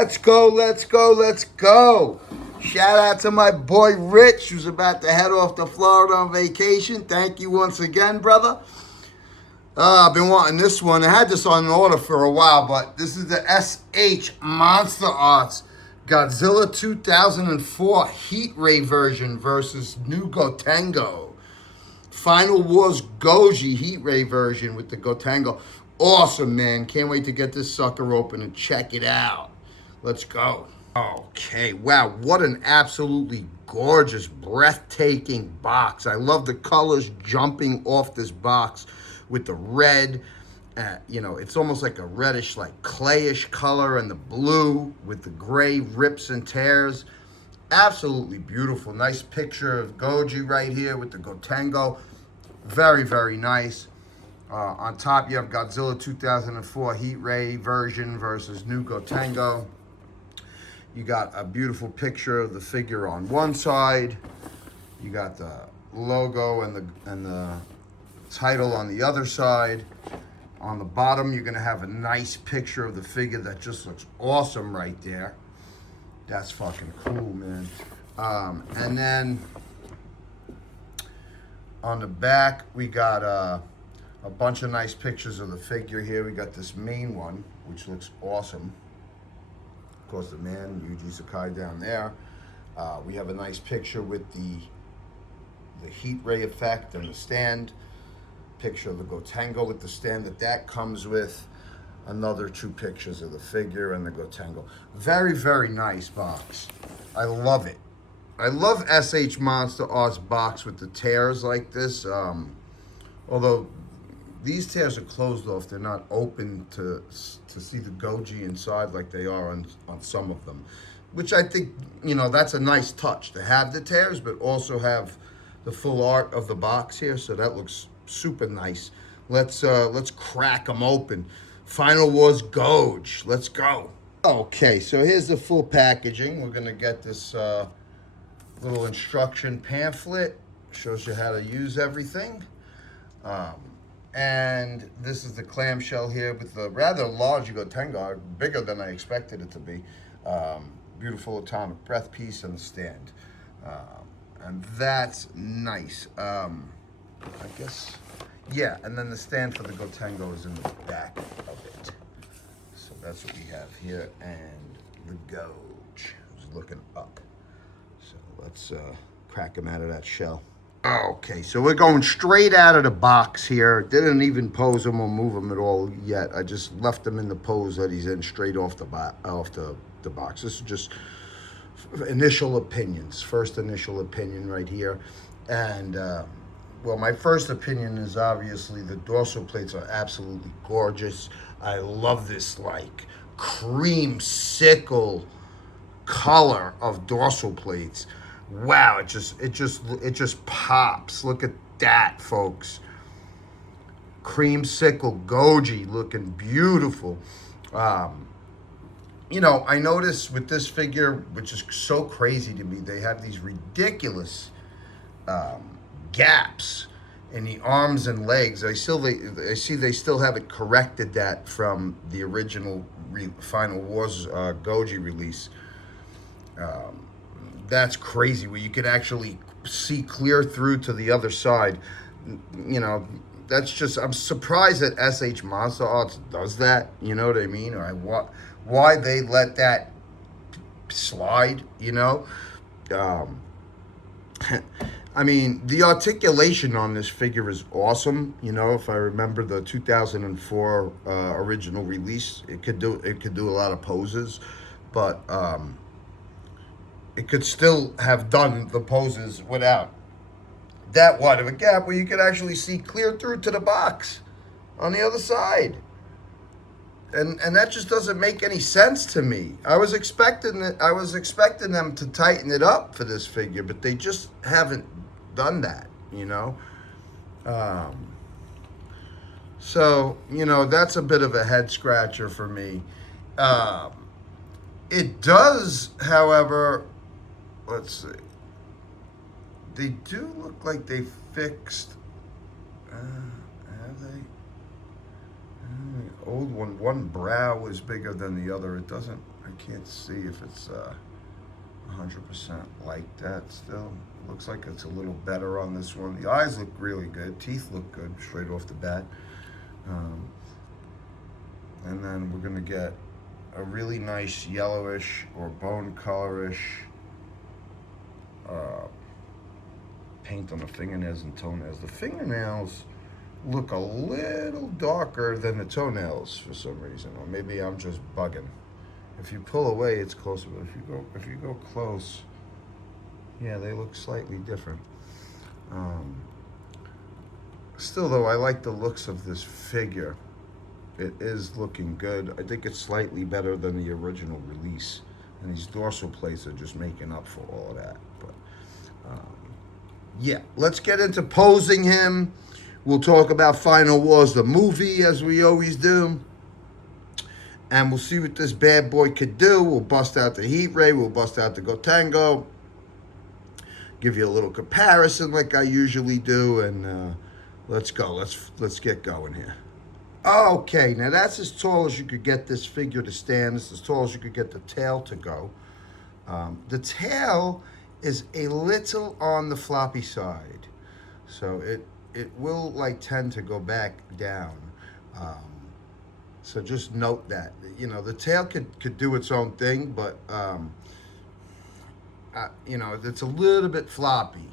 Let's go, let's go, let's go. Shout out to my boy Rich, who's about to head off to Florida on vacation. Thank you once again, brother. I've been wanting this one. I had this on order for a while, but this is the SH Monsterarts Godzilla 2004 Heat Ray version versus new Gotengo. Final Wars Goji Heat Ray version with the Gotengo. Awesome, man. Can't wait to get this sucker open and check it out. Let's go. Okay, wow, what an absolutely gorgeous, breathtaking box. I love the colors jumping off this box with the red. It's almost like a reddish, like clayish color, and the blue with the gray rips and tears. Absolutely beautiful. Nice picture of Goji right here with the Gotengo. Very, very nice. On top, you have Godzilla 2004 Heat Ray version versus new Gotengo. You got a beautiful picture of the figure on one side. You got the logo and the title on the other side. On the bottom, you're gonna have a nice picture of the figure that just looks awesome right there. That's fucking cool, man. And then on the back, we got a bunch of nice pictures of the figure here. We got this main one, which looks awesome. Of course, the man, Yuji Sakai, down there. We have a nice picture with the heat ray effect and the stand. Picture of the Gotengo with the stand that comes with. Another two pictures of the figure and the Gotengo. Very, very nice box. I love it. I love SH Monsterarts box with the tears like this. Although these tears are closed off, they're not open to see the Goji inside like they are on some of them. Which I think, that's a nice touch to have the tears, but also have the full art of the box here. So that looks super nice. Let's crack them open. Final Wars Goge. Let's go. Okay, so here's the full packaging. We're gonna get this little instruction pamphlet. Shows you how to use everything. And this is the clamshell here with the rather large Gotengo, bigger than I expected it to be. Beautiful atomic breath piece and the stand. And that's nice. I guess, yeah, and then the stand for the Gotengo is in the back of it. So that's what we have here. And the Goge is looking up. So let's crack him out of that shell. Okay, so we're going straight out of the box here. Didn't even pose him or move him at all yet. I just left him in the pose that he's in straight off the box. This is just initial opinions. First initial opinion right here. And, well, my first opinion is obviously the dorsal plates are absolutely gorgeous. I love this, like, creamsicle color of dorsal plates. Wow, it just pops. Look at that, folks. Creamsicle Goji looking beautiful. I noticed with this figure, which is so crazy to me, they have these ridiculous gaps in the arms and legs. I see they still haven't corrected that from the original Final Wars Goji release. That's crazy, where you could actually see clear through to the other side. That's just, I'm surprised that SH Monsterarts does that, you know what I mean? Or why they let that slide, I mean, the articulation on this figure is awesome. If I remember the 2004 original release, it could do a lot of poses, but it could still have done the poses without that wide of a gap where you could actually see clear through to the box on the other side. And that just doesn't make any sense to me. I was expecting them to tighten it up for this figure, but they just haven't done that, So, that's a bit of a head scratcher for me. It does, however, let's see. They do look like they fixed. Have they? Old one brow is bigger than the other. It doesn't. I I can't see if it's 100% like that still. It looks like it's a little better on this one. The eyes look really good. Teeth look good straight off the bat. And then we're gonna get a really nice yellowish or bone colorish paint on the fingernails and toenails. The fingernails look a little darker than the toenails for some reason, or maybe I'm just bugging. If you pull away, it's closer, but if you go close, yeah, they look slightly different. Still though, I like the looks of this figure. It is looking good. I think it's slightly better than the original release, and these dorsal plates are just making up for all of that. But yeah, let's get into posing him. We'll talk about Final Wars, the movie, as we always do. And we'll see what this bad boy could do. We'll bust out the heat ray. We'll bust out the Gotengo. Give you a little comparison like I usually do. And let's go. Let's get going here. Okay, now that's as tall as you could get this figure to stand. It's as tall as you could get the tail to go. The tail is a little on the floppy side. So it will like tend to go back down. So just note that. You know, the tail could do its own thing, but you know, it's a little bit floppy.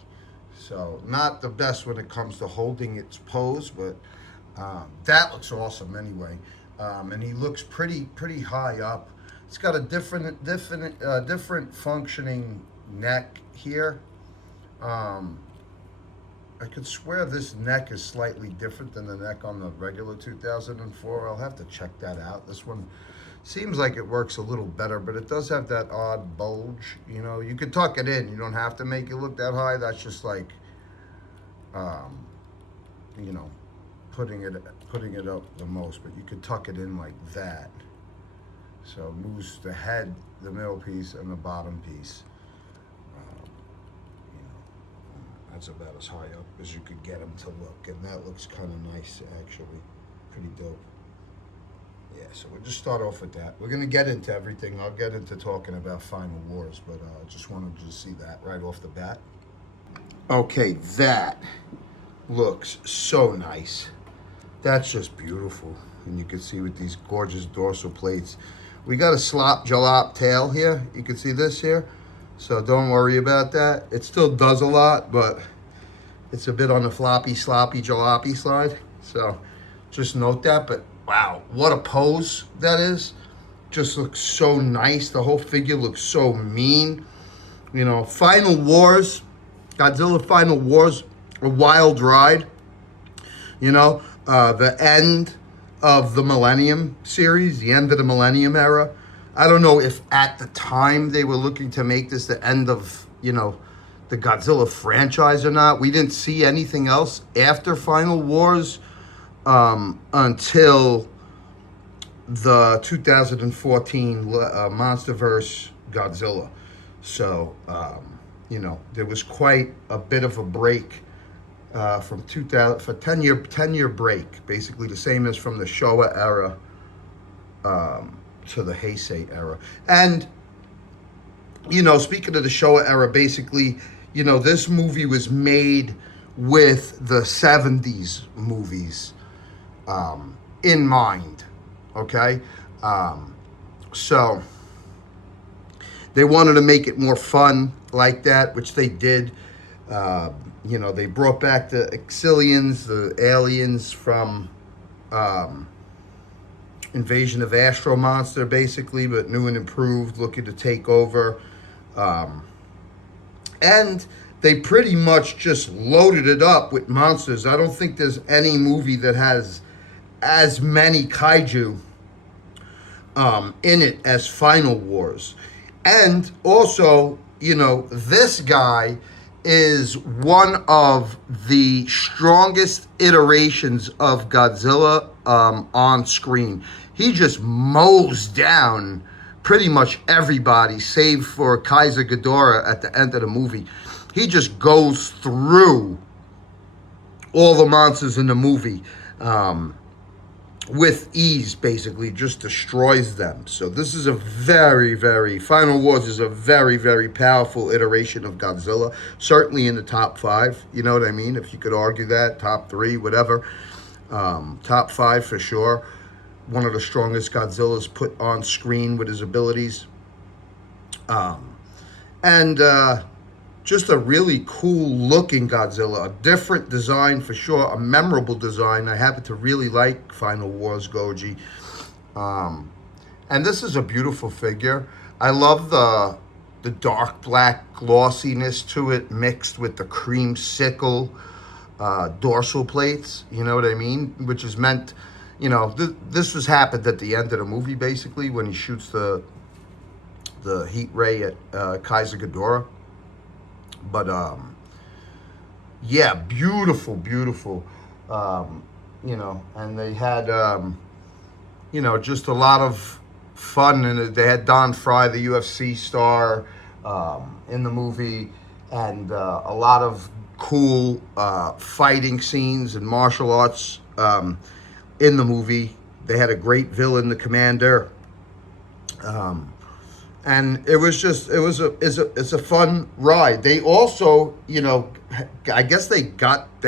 So not the best when it comes to holding its pose, but that looks awesome anyway. And he looks pretty high up. It's got a different functioning neck here. I could swear this neck is slightly different than the neck on the regular 2004. I'll have to check that out. This one seems like it works a little better, but it does have that odd bulge. You know, you could tuck it in. You don't have to make it look that high. That's just like, you know, putting it up the most. But you could tuck it in like that. So it moves the head, the middle piece, and the bottom piece. That's about as high up as you could get them to look, and that looks kind of nice actually, pretty dope. Yeah, so we'll just start off with that. We're gonna get into everything. I'll get into talking about Final Wars, but I just wanted to see that right off the bat. Okay, that looks so nice. That's just beautiful, and you can see with these gorgeous dorsal plates. We got a slop jalop tail here. You can see this here. So don't worry about that. It still does a lot, but it's a bit on the floppy, sloppy, jalopy side. So just note that. But wow, what a pose that is. Just looks so nice. The whole figure looks so mean. You know, Final Wars, Godzilla Final Wars, a wild ride. You know, the end of the Millennium series, the end of the Millennium era. I don't know if at the time they were looking to make this the end of, you know, the Godzilla franchise or not. We didn't see anything else after Final Wars until the 2014 Monsterverse Godzilla. So, you know, there was quite a bit of a break from 2000 for 10-year break, basically the same as from the Showa era to the Heisei era. And, you know, speaking of the Showa era, basically, you know, this movie was made with the 70s movies in mind, okay? So they wanted to make it more fun like that, which they did. You know, they brought back the Exilians, the aliens from Invasion of Astro Monster, basically, but new and improved, looking to take over. And they pretty much just loaded it up with monsters. I don't think there's any movie that has as many kaiju in it as Final Wars. And also, you know, this guy is one of the strongest iterations of Godzilla on screen. He just mows down pretty much everybody, save for Kaiser Ghidorah at the end of the movie. He just goes through all the monsters in the movie. with ease, basically just destroys them. So this is a very Final Wars is a very powerful iteration of Godzilla, certainly in the top five, you know what I mean, if you could argue that, top three, whatever. Top five for sure. One of the strongest Godzillas put on screen with his abilities. And just a really cool looking Godzilla, a different design for sure, a memorable design. I happen to really like Final Wars Goji. And this is a beautiful figure. I love the dark black glossiness to it mixed with the creamsicle dorsal plates, you know what I mean? Which is meant, you know, this was happened at the end of the movie, basically, when he shoots the heat ray at Kaiser Ghidorah. But yeah, beautiful. You know, and they had you know, just a lot of fun, and they had Don Fry, the UFC star, in the movie, and a lot of cool fighting scenes and martial arts in the movie. They had a great villain, the Commander. And it was just it's a fun ride. They also, you know, I guess they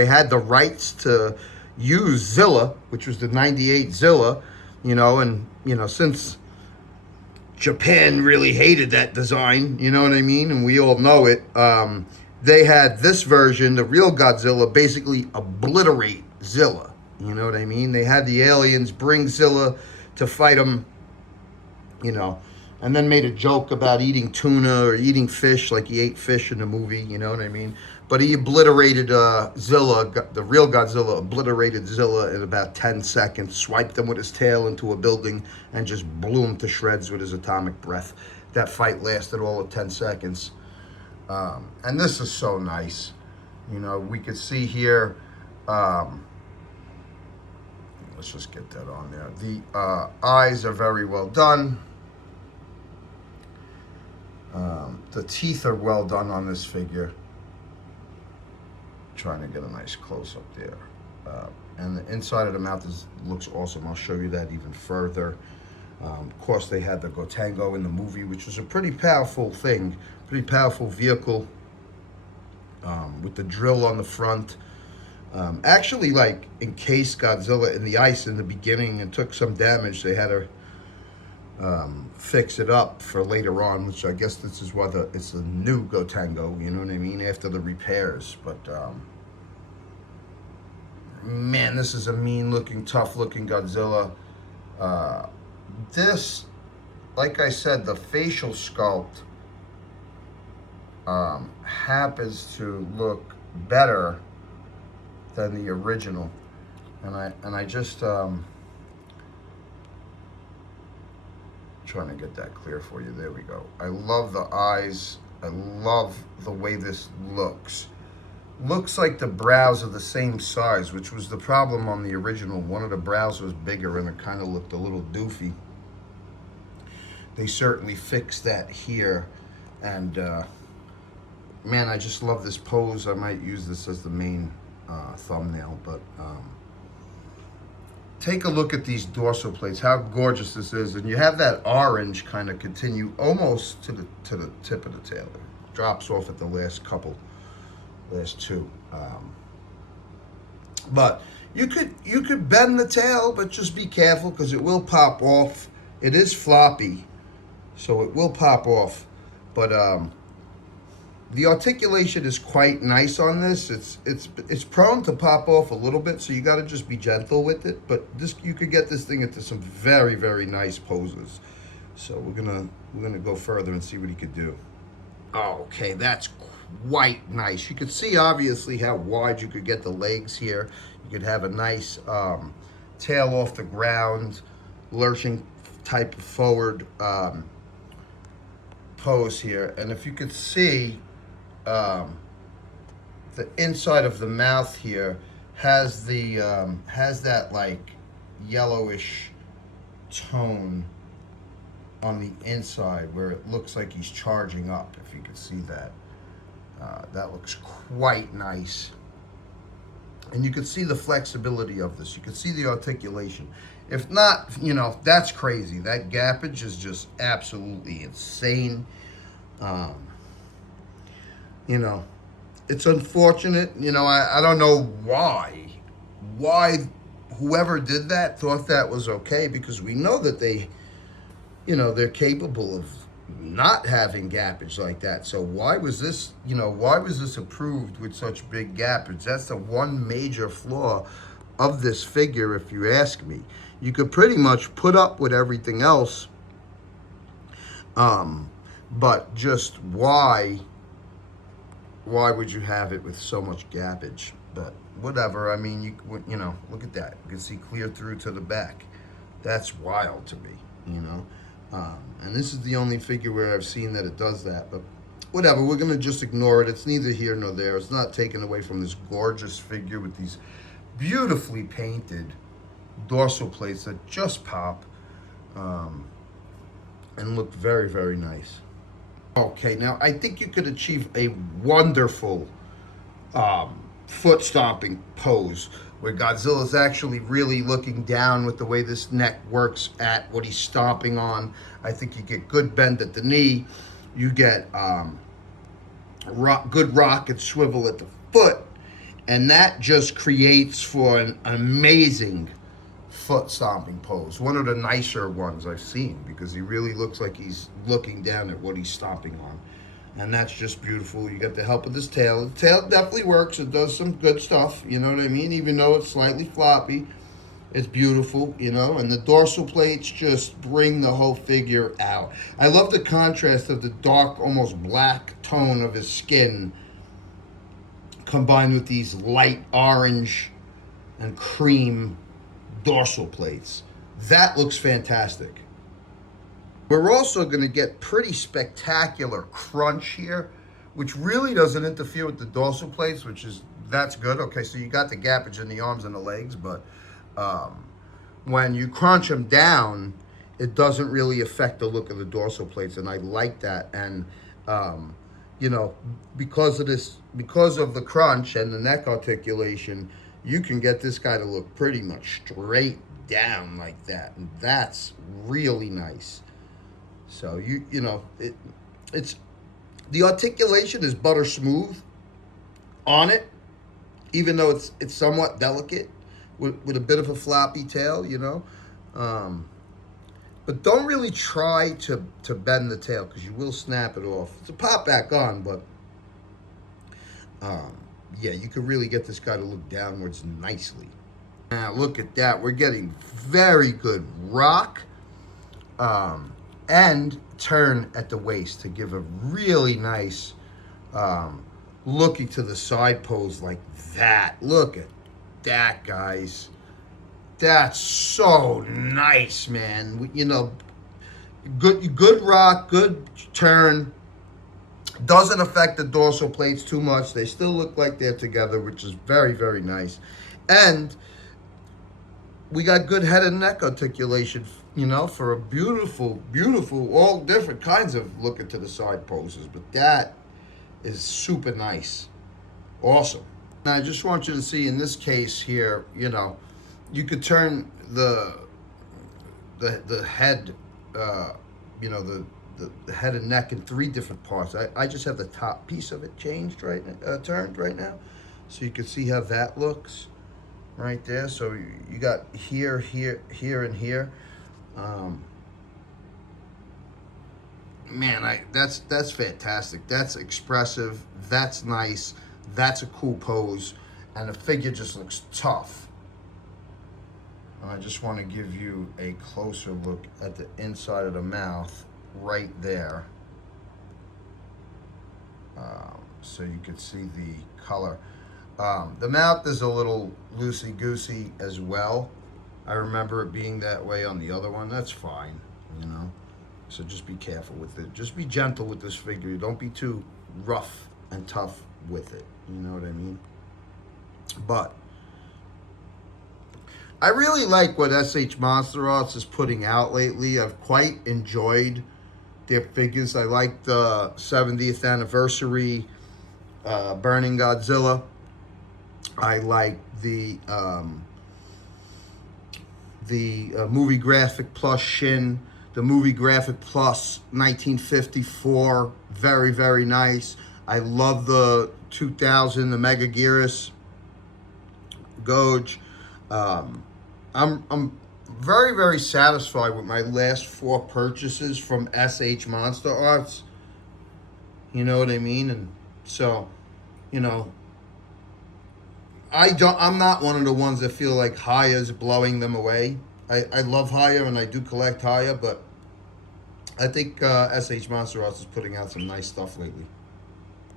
had the rights to use Zilla, which was the '98 Zilla, you know, and you know, since Japan really hated that design, you know what I mean, and we all know it. They had this version, the real Godzilla, basically obliterate Zilla. You know what I mean? They had the aliens bring Zilla to fight them, you know, and then made a joke about eating tuna or eating fish, like he ate fish in the movie, you know what I mean? But he obliterated Zilla, the real Godzilla obliterated Zilla in about 10 seconds, swiped him with his tail into a building, and just blew him to shreds with his atomic breath. That fight lasted all of 10 seconds. And this is so nice. You know, we could see here, let's just get that on there. The eyes are very well done. The teeth are well done on this figure. Trying to get a nice close up there. And the inside of the mouth looks awesome. I'll show you that even further. Of course, they had the Gotengo in the movie, which was a pretty powerful thing, pretty powerful vehicle, with the drill on the front. Actually, like, encased Godzilla in the ice in the beginning and took some damage. They had to fix it up for later on, which I guess this is why it's a new Gotengo, you know what I mean, after the repairs. But man, this is a mean looking, tough looking Godzilla. This, like I said, the facial sculpt happens to look better than the original, and I just trying to get that clear for you. There we go. I love the eyes. I love the way this looks. Looks like the brows are the same size, which was the problem on the original. One of the brows was bigger and it kind of looked a little doofy. They certainly fixed that here, and man, I just love this pose. I might use this as the main thumbnail, but take a look at these dorsal plates, how gorgeous this is. And you have that orange kind of continue almost to the tip of the tail. It drops off at the last two. But you could bend the tail, but just be careful because it will pop off. It is floppy, so it will pop off. But the articulation is quite nice on this. It's prone to pop off a little bit, so you got to just be gentle with it. But you could get this thing into some very nice poses. So we're gonna go further and see what he could do. Oh, okay, that's quite nice. You could see obviously how wide you could get the legs here. You could have a nice tail off the ground, lurching type of forward pose here. And if you could see, the inside of the mouth here has that like yellowish tone on the inside where it looks like he's charging up. If you could see that, that looks quite nice. And you could see the flexibility of this. You could see the articulation. If not, you know, that's crazy. That gappage is just absolutely insane. Um, you know, it's unfortunate. You know, I don't know why whoever did that thought that was okay, because we know that they, you know, they're capable of not having gappage like that. So why was this, you know, why was this approved with such big gappage? That's the one major flaw of this figure, if you ask me. You could pretty much put up with everything else, but just why would you have it with so much gappage? But whatever. I mean, you know, look at that. You can see clear through to the back. That's wild to me, you know. And this is the only figure where I've seen that it does that. But whatever, we're going to just ignore it. It's neither here nor there. It's not taken away from this gorgeous figure with these beautifully painted dorsal plates that just pop and look very, very nice. Okay, now I think you could achieve a wonderful foot stomping pose where Godzilla's actually really looking down with the way this neck works at what he's stomping on. I think you get good bend at the knee. You get good rock and swivel at the foot. And that just creates for an amazing foot stomping pose. One of the nicer ones I've seen, because he really looks like he's looking down at what he's stomping on. And that's just beautiful. You got the help of this tail. The tail definitely works. It does some good stuff, you know what I mean? Even though it's slightly floppy, it's beautiful, you know? And the dorsal plates just bring the whole figure out. I love the contrast of the dark, almost black tone of his skin combined with these light orange and cream dorsal plates. That looks fantastic. We're also going to get pretty spectacular crunch here, which really doesn't interfere with the dorsal plates, that's good. Okay, so you got the gappage in the arms and the legs, but when you crunch them down, it doesn't really affect the look of the dorsal plates, and I like that. And you know, because of the crunch and the neck articulation, you can get this guy to look pretty much straight down like that, and that's really nice. So you know, it's the articulation is butter smooth on it, even though it's somewhat delicate with a bit of a floppy tail, you know. But don't really try to bend the tail, because you will snap it off. It's a pop back on, but yeah, you can really get this guy to look downwards nicely. Now look at that. We're getting very good rock and turn at the waist to give a really nice looking to the side pose like that. Look at that, guys. That's so nice, man. You know, good rock, good turn. Doesn't affect the dorsal plates too much. They still look like they're together, which is very, very nice. And we got good head and neck articulation, you know, for a beautiful, beautiful, all different kinds of looking to the side poses. But that is super nice. Awesome. Now, I just want you to see in this case here, you know, you could turn the head, you know, the head and neck in 3 different parts. I just have the top piece of it changed turned right now, so you can see how that looks right there. So you got here, here, here, and here. Man, that's fantastic. That's expressive. That's nice. That's a cool pose, and the figure just looks tough. I just want to give you a closer look at the inside of the mouth right there, so you could see the color. The mouth is a little loosey-goosey as well. I remember it being that way on the other one. That's fine, you know. So just be careful with it. Just be gentle with this figure. Don't be too rough and tough with it. You know what I mean? But I really like what SH Monsterarts is putting out lately. I've quite enjoyed their figures. I like the 70th anniversary Burning Godzilla. I like the movie graphic plus Shin, the movie graphic plus 1954, very, very nice. I love the 2000, the Mega Gearus Goj. I'm very, very satisfied with my last 4 purchases from SH Monsterarts. You know what I mean? And so, you know, I'm not one of the ones that feel like Haya's blowing them away. I love Haya and I do collect Haya, but I think SH Monsterarts is putting out some nice stuff lately.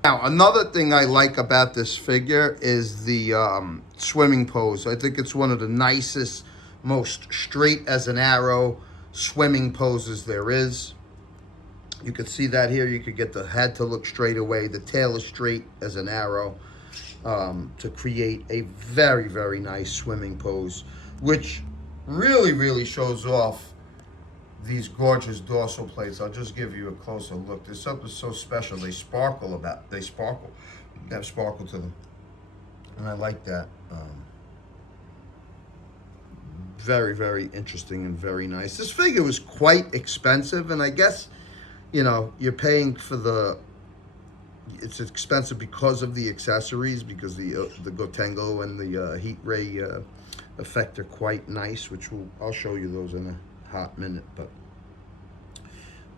Now, another thing I like about this figure is the swimming pose. I think it's one of the nicest, most straight as an arrow swimming poses there is. You could see that here. You could get the head to look straight away. The tail is straight as an arrow to create a very, very nice swimming pose, which really, really shows off these gorgeous dorsal plates. I'll just give you a closer look. There's something so special. They sparkle. They have sparkle to them. And I like that. Very, very interesting and very nice. This figure was quite expensive, and I guess, you know, you're paying for it's expensive because of the accessories, because the Gotengo and the heat ray effect are quite nice, which I'll show you those in a hot minute.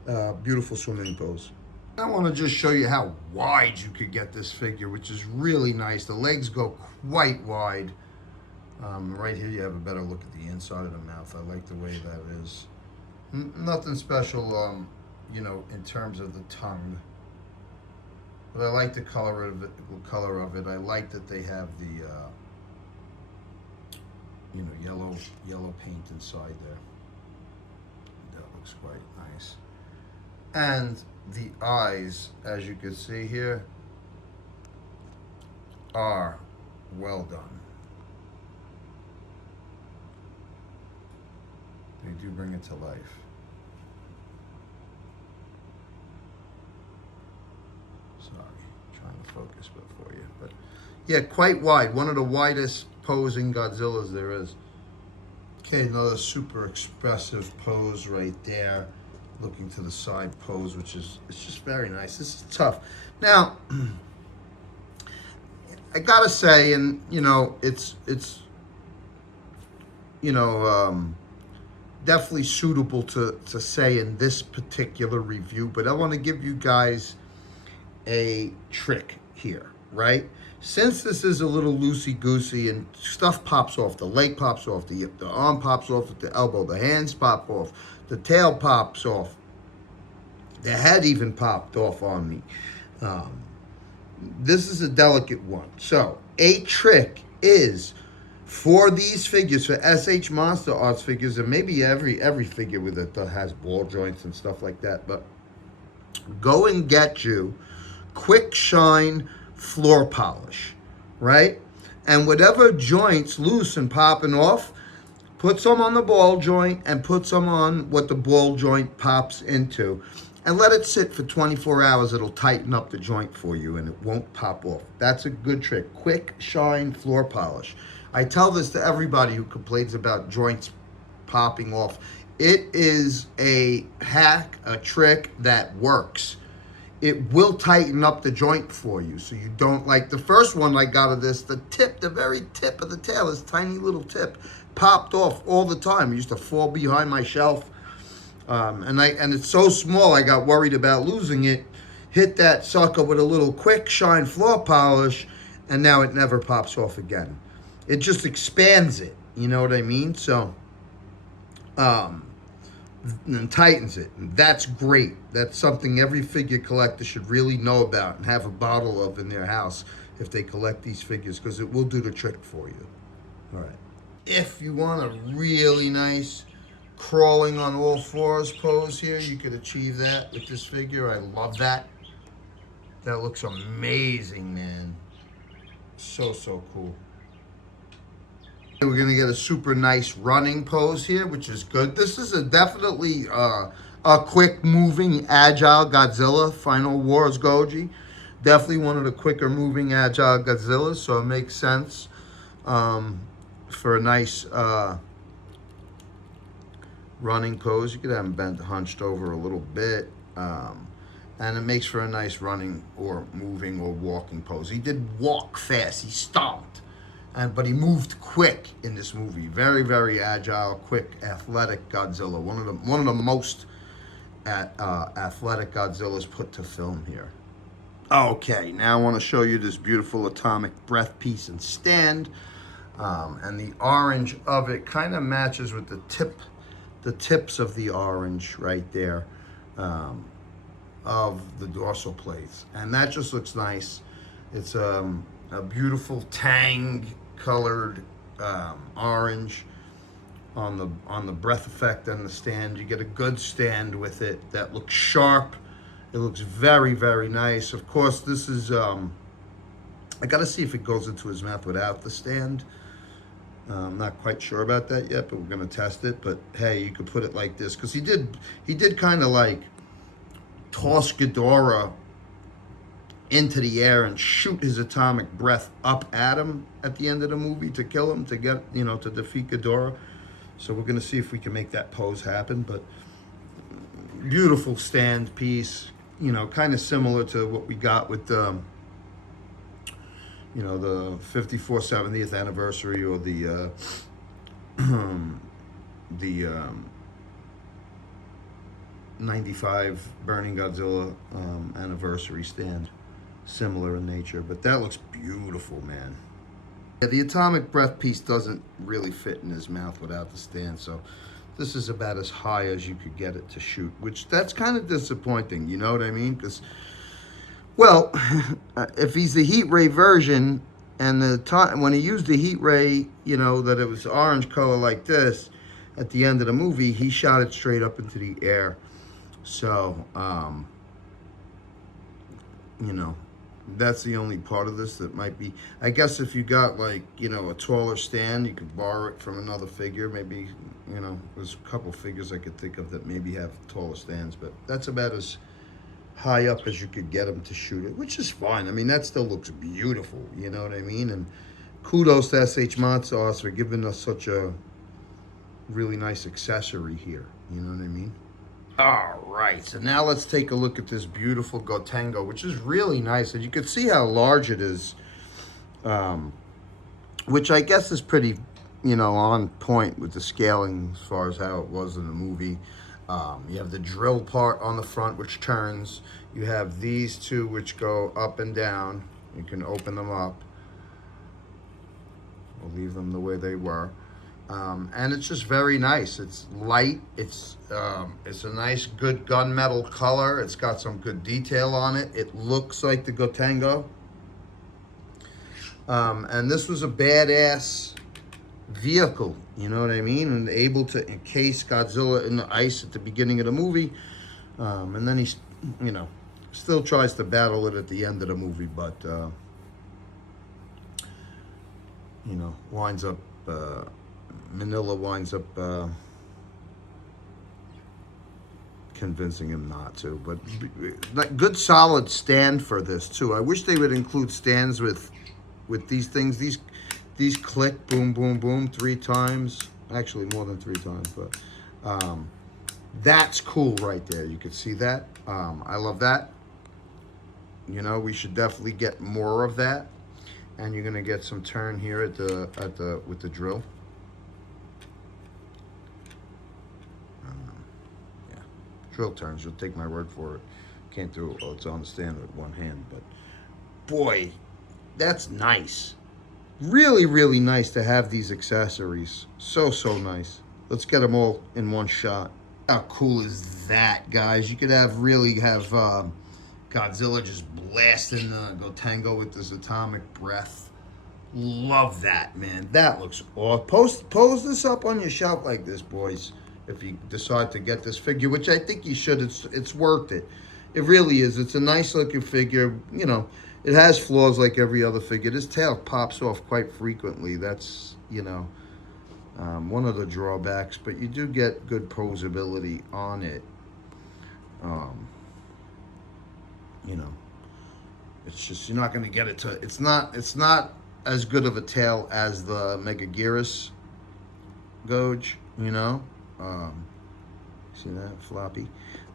But beautiful swimming pose. I want to just show you how wide you could get this figure, which is really nice. The legs go quite wide. Right here you have a better look at the inside of the mouth. I like the way that is. Nothing special, you know, in terms of the tongue. But I like the color of it. I like that they have the, you know, yellow paint inside there. That looks quite nice. And the eyes, as you can see here, are well done. They do bring it to life. Sorry, trying to focus for you. But yeah, quite wide. One of the widest posing Godzillas there is. Okay, another super expressive pose right there. Looking to the side pose, which is, it's just very nice. This is tough. Now, I gotta say, and you know, it's you know, definitely suitable to say in this particular review, but I want to give you guys a trick here, right? Since this is a little loosey-goosey and stuff pops off, the leg pops off, the arm pops off at the elbow, the hands pop off, the tail pops off, the head even popped off on me. This is a delicate one. So a trick is, for these figures, for SH Monsterarts figures, and maybe every figure with it that has ball joints and stuff like that, but go and get you quick shine floor polish, right? And whatever joints loose and popping off, put some on the ball joint and put some on what the ball joint pops into, and let it sit for 24 hours. It'll tighten up the joint for you and it won't pop off. That's a good trick. Quick shine floor polish. I tell this to everybody who complains about joints popping off. It is a hack, a trick that works. It will tighten up the joint for you, so you don't, like the first one I got of this, the tip, the very tip of the tail, this tiny little tip, popped off all the time. It used to fall behind my shelf, and it's so small I got worried about losing it. Hit that sucker with a little quick shine floor polish, and now it never pops off again. It just expands it, you know what I mean? So, and tightens it. And that's great. That's something every figure collector should really know about and have a bottle of in their house if they collect these figures, because it will do the trick for you. All right. If you want a really nice crawling on all fours pose here, you could achieve that with this figure. I love that. That looks amazing, man. So cool. We're going to get a super nice running pose here, which is good. This is definitely a quick moving, agile Godzilla, Final Wars Goji. Definitely one of the quicker moving agile Godzillas, so it makes sense for a nice running pose. You could have him bent, hunched over a little bit, and it makes for a nice running or moving or walking pose. He did walk fast. He stomped, but he moved quick in this movie. Very, very agile, quick, athletic Godzilla. One of the most athletic Godzillas put to film here. Okay, now I want to show you this beautiful atomic breath piece and stand, and the orange of it kind of matches with the tips of the orange right there of the dorsal plates, and that just looks nice. It's a beautiful tang colored orange on the breath effect and the stand. You get a good stand with it that looks sharp. It looks very, very nice. Of course, this is I gotta see if it goes into his mouth without the stand. I'm not quite sure about that yet, but we're gonna test it. But hey, you could put it like this, because he did kind of like toss Ghidorah into the air and shoot his atomic breath up at him at the end of the movie to kill him, to get, to defeat Ghidorah. So we're gonna see if we can make that pose happen. But beautiful stand piece, kind of similar to what we got with the 54th, 70th anniversary, or the 95 Burning Godzilla anniversary stand. Similar in nature, but that looks beautiful, man. Yeah, the atomic breath piece doesn't really fit in his mouth without the stand, so this is about as high as you could get it to shoot, which that's kind of disappointing, you know what I mean? Because, well, if he's the heat ray version, and the time when he used the heat ray, that it was orange color like this, at the end of the movie, he shot it straight up into the air. So, that's the only part of this that might be, I guess if you got like, a taller stand, you could borrow it from another figure. Maybe, there's a couple figures I could think of that maybe have taller stands, but that's about as high up as you could get them to shoot it, which is fine. I mean, that still looks beautiful, you know what I mean? And kudos to SH Monsterarts for giving us such a really nice accessory here, you know what I mean? All right, so now let's take a look at this beautiful Gotengo, which is really nice. And you can see how large it is, which I guess is pretty, on point with the scaling as far as how it was in the movie. You have the drill part on the front, which turns. You have these two, which go up and down. You can open them up. We'll leave them the way they were. And it's just very nice. It's light. It's a nice, good gunmetal color. It's got some good detail on it. It looks like the Gotengo. And this was a badass vehicle, you know what I mean? And able to encase Godzilla in the ice at the beginning of the movie. And then he, still tries to battle it at the end of the movie, but, winds up... Manila winds up convincing him not to, but good solid stand for this too. I wish they would include stands with these things. These click, boom, boom, boom, 3 times. Actually, more than 3 times, but that's cool right there. You can see that. I love that. We should definitely get more of that. And you're gonna get some turn here with the drill. Drill turns, you'll take my word for it. Can't do it while it's on the stand with one hand, but boy, that's nice. Really, really nice to have these accessories. So nice. Let's get them all in one shot. How cool is that, guys? You could really have Godzilla just blasting the Gotengo with this atomic breath. Love that, man. That looks awesome. Pose this up on your shelf like this, boys. If you decide to get this figure, which I think you should, it's worth it. It really is. It's a nice looking figure. It has flaws like every other figure. This tail pops off quite frequently. That's, one of the drawbacks, but you do get good posability on it. It's just, you're not going to get it to, it's not as good of a tail as the Megaguirus Goge, you know. See that? Floppy.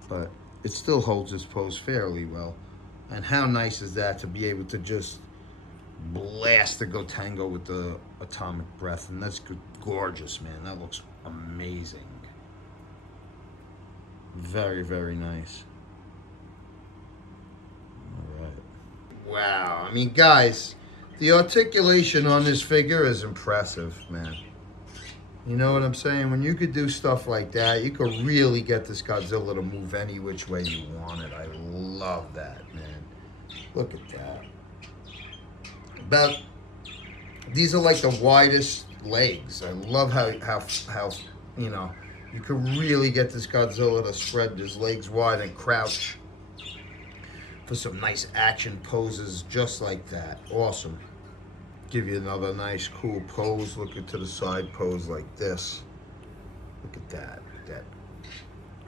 But it still holds its pose fairly well. And how nice is that to be able to just blast the Gotengo with the atomic breath? And that's gorgeous, man. That looks amazing. Very, very nice. All right. Wow. I mean, guys, the articulation on this figure is impressive, man. You know what I'm saying? When you could do stuff like that, you could really get this Godzilla to move any which way you want it. I love that, man. Look at that. These are like the widest legs. I love how you know, you could really get this Godzilla to spread his legs wide and crouch for some nice action poses just like that. Awesome. Give you another nice cool pose. Look to the side pose like this. Look at that. That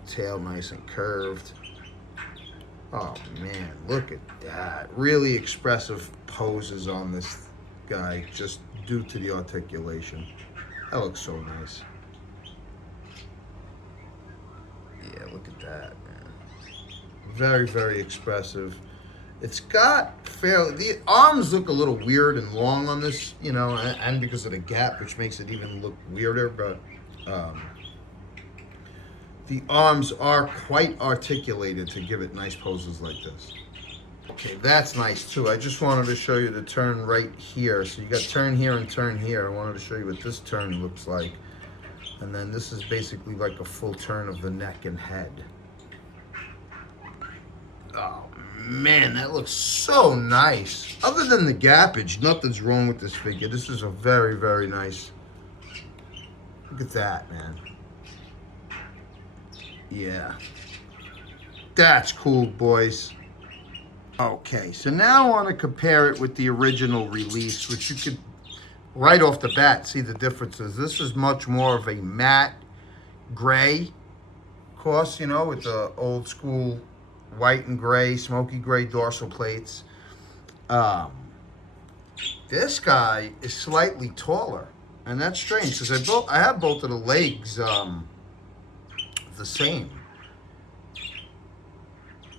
tail nice and curved. Oh man, look at that. Really expressive poses on this guy just due to the articulation. That looks so nice. Yeah, look at that, man. Very, very expressive. It's got fairly, the arms look a little weird and long on this, you know, and because of the gap, which makes it even look weirder, but the arms are quite articulated to give it nice poses like this. Okay, that's nice too. I just wanted to show you the turn right here. So you got turn here and turn here. I wanted to show you what this turn looks like. And then this is basically like a full turn of the neck and head. Oh man, that looks so nice. Other than the gappage, nothing's wrong with this figure. This is a very, very nice. Look at that, man. Yeah. That's cool, boys. Okay, so now I want to compare it with the original release, which you could right off the bat see the differences. This is much more of a matte gray, of course, you know, with the old school white and gray, smoky gray dorsal plates. This guy is slightly taller, and that's strange because I have both of the legs the same.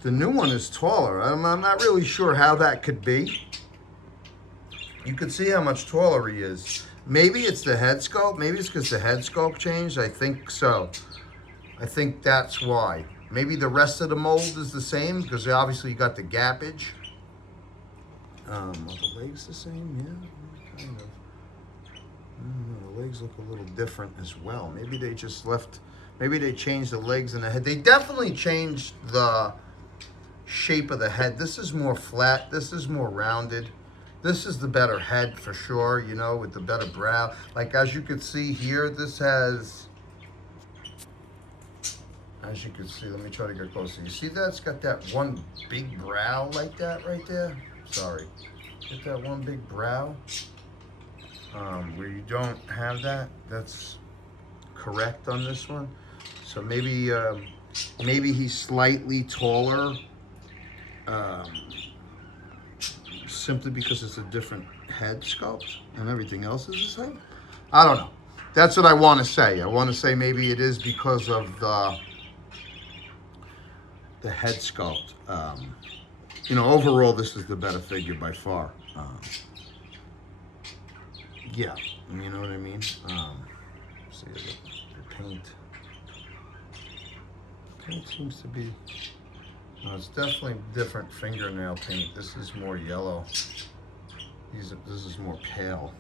The new one is taller. I'm not really sure how that could be. You can see how much taller he is. Maybe it's the head sculpt. Maybe it's because the head sculpt changed. I think so. I think that's why. Maybe the rest of the mold is the same because obviously you got the gappage. Are the legs the same? Yeah, kind of. I don't know, the legs look a little different as well. Maybe they just left, maybe they changed the legs and the head. They definitely changed the shape of the head. This is more flat. This is more rounded. This is the better head for sure, you know, with the better brow. Like as you can see here, this has, as you can see, let me try to get closer. You see that? It's got that one big brow like that right there. Sorry. Get that one big brow. Where you don't have that. That's correct on this one. So maybe maybe he's slightly taller. Simply because it's a different head sculpt and everything else is the same. I don't know. That's what I want to say. I want to say maybe it is because of the head sculpt. You know, overall, this is the better figure by far. Yeah, you know what I mean? See the paint. Paint seems to be, no, it's definitely different fingernail paint. This is more yellow. This is more pale.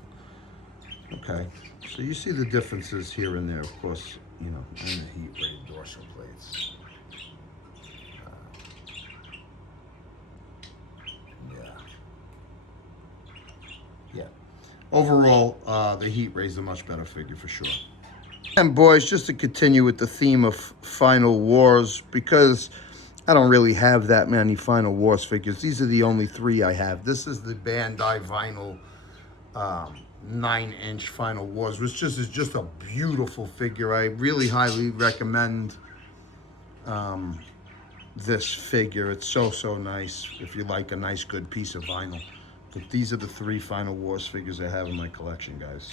Okay, so you see the differences here and there, of course, you know, and the heat-rated dorsal plates. Yeah. Overall, the heat raised a much better figure for sure. And boys, just to continue with the theme of Final Wars, because I don't really have that many Final Wars figures. These are the only 3 I have. This is the Bandai vinyl 9-inch Final Wars, which is just a beautiful figure. I really highly recommend this figure. It's so nice if you like a nice, good piece of vinyl. But these are the 3 Final Wars figures I have in my collection, guys.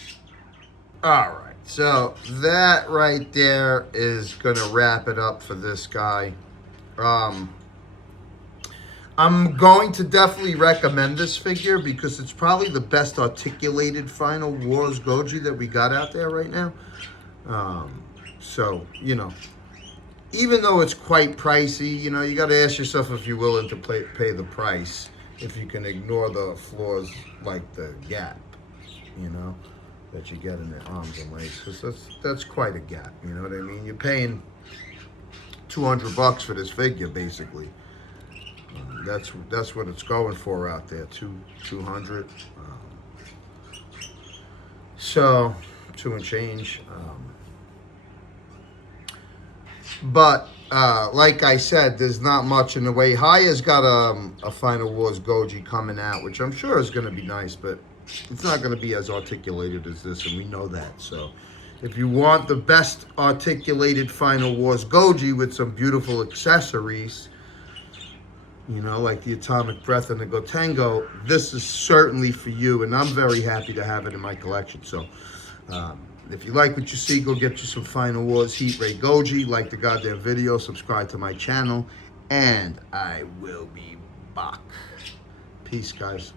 All right, so that right there is gonna wrap it up for this guy. I'm going to definitely recommend this figure because it's probably the best articulated Final Wars Goji that we got out there right now. So, you know, even though it's quite pricey, you know, you got to ask yourself if you're willing to pay the price, if you can ignore the flaws like the gap, you know, that you get in the arms and legs. Because that's quite a gap, you know what I mean? You're paying $200 for this figure, basically. That's what it's going for out there, 200. So 2 and change. But like I said, there's not much in the way. Haya's got a Final Wars Goji coming out, which I'm sure is going to be nice, but it's not going to be as articulated as this, and we know that. So if you want the best articulated Final Wars Goji with some beautiful accessories, you know, like the Atomic Breath and the Gotengo, this is certainly for you, and I'm very happy to have it in my collection. So if you like what you see, go get you some Final Wars Heat Ray Goji, like the goddamn video, subscribe to my channel, and I will be back. Peace, guys.